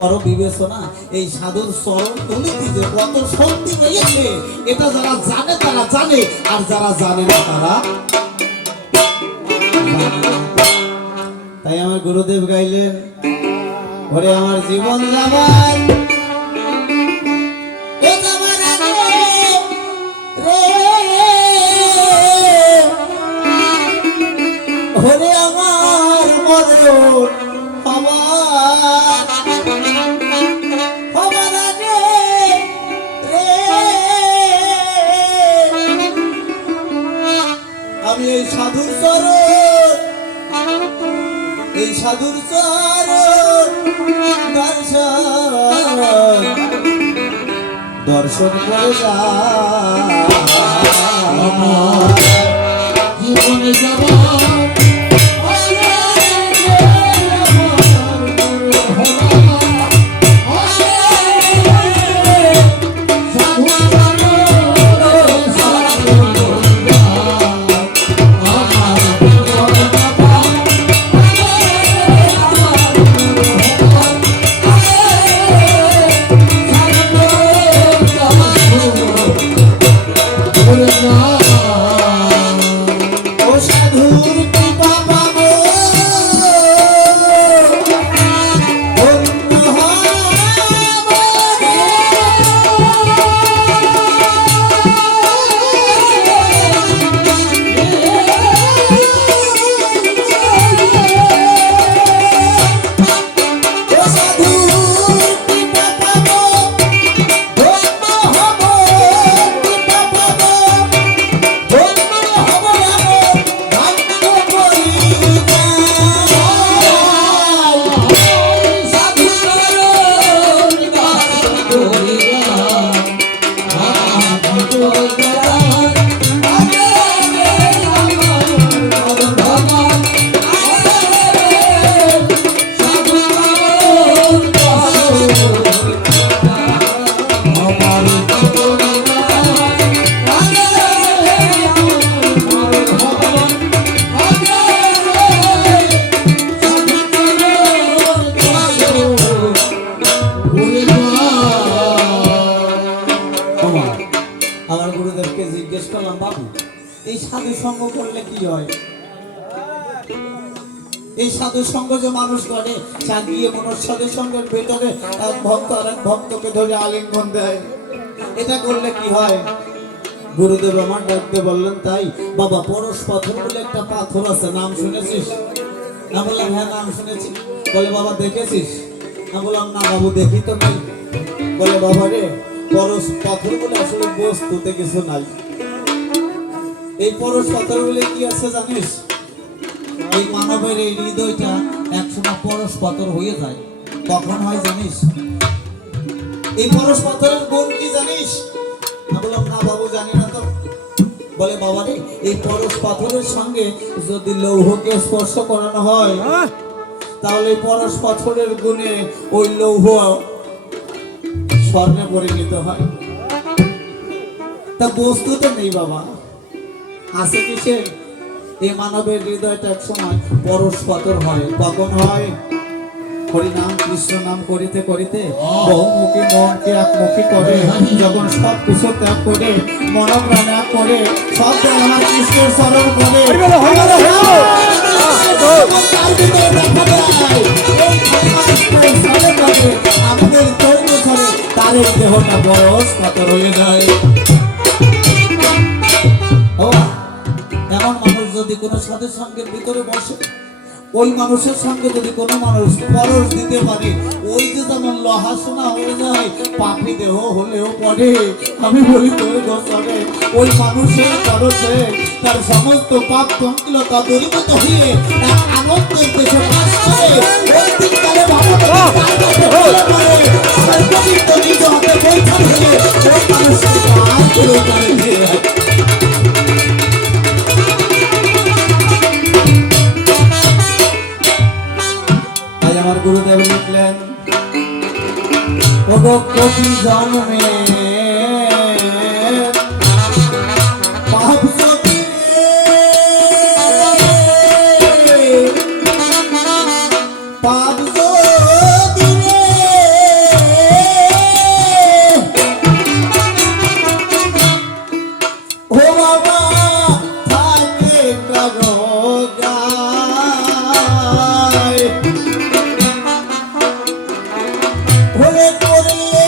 বড় বিবেচনা এই সাধুর চরণ তুলিতে যে কত শক্তি পেয়েছে এটা যারা জানে তারা জানে, আর যারা জানে না তারা তাই আমার গুরুদেব গাইলেন, ওরে আমার জীবন যাবার ওরে আমার মরণ আমি এই সাধুর চরণ দর্শন করে জীবনে যাব আমার গুরুদেবকে জিজ্ঞেস করলাম, বাবু এই সাধু সঙ্গ করলে কি হয়? এই সাধু সঙ্গ যে মানুষ করে চাঁদিয়ে মনুষ্যদের সঙ্গের ভেতরে এক ভক্ত আর এক ভক্তকে ধরে আলিঙ্গন দেয়, এটা করলে কি হয়? গুরুদেব আমার ডাকতে বললেন, তাই বাবা পরশ পাথর বলে একটা পাথর আছে, নাম শুনেছিস? না বললাম হ্যাঁ নাম শুনেছি। বলে বাবা দেখেছিস? না বললাম না বাবু দেখি তো নাই। বলে বাবা রে, পরশ পাথর বলে আসলে বস্তুতে কিছু নাই। এই পরশ পাথর বলে কি আছে জানিস? এই মানবের এই হৃদয়টা একসময় পরশ পাথর হয়ে যায়। কখন হয় জানিস? এই পরশ পাথরের গুণ কি জানিস? না বললাম না বাবু জানি না তো। বলে বাবা রে, এই পরশ পাথরের সঙ্গে যদি লৌহকে স্পর্শ করানো হয় তাহলে পরশ পাথরের গুণে ওই লৌহ স্বর্ণে পরিণত হয়। তা বস্তুতে নেই বাবা, আছে কিসে? এই মানবের হৃদয়টা এক সময় পরশ পাথর হয়। কখন হয়? হরিনাম কৃষ্ণ নাম করিতে করিতে বহুমুখী মনকে একমুখী করে, যখন সব কিছু ত্যাগ করে মনপ্রাণ এক করে সব আমার কৃষ্ণের স্মরণ করে আমাদের তৈল ছড়ে, তার দেহটা পরশ পাথর হয়ে যায়। এমন মানুষ যদি কোনো সাধুর সঙ্গে ভিতরে বসে, ওই মানুষের সঙ্গে যদি কোনো মানুষ পরশ দিতে পারে, ওই যে যেমন লোহা সোনা হয়ে যায়, পাপি দেহ হলেও পড়ে। আমি বলি তোর গোসলে ওই মানুষের পরশে তার সমস্ত পাপ পঙ্কিলতা দূরীভূত হয়ে এক আনন্দের দেশে বাস করে। ওই দিনকালে ভালো নিজ হাতে পৌঁছা দিয়ে ওই মানুষের কাজ করে আমার গুরুদেব লিখলেন, কোটি জন্মে পাপ যদি পাপ যদি করলে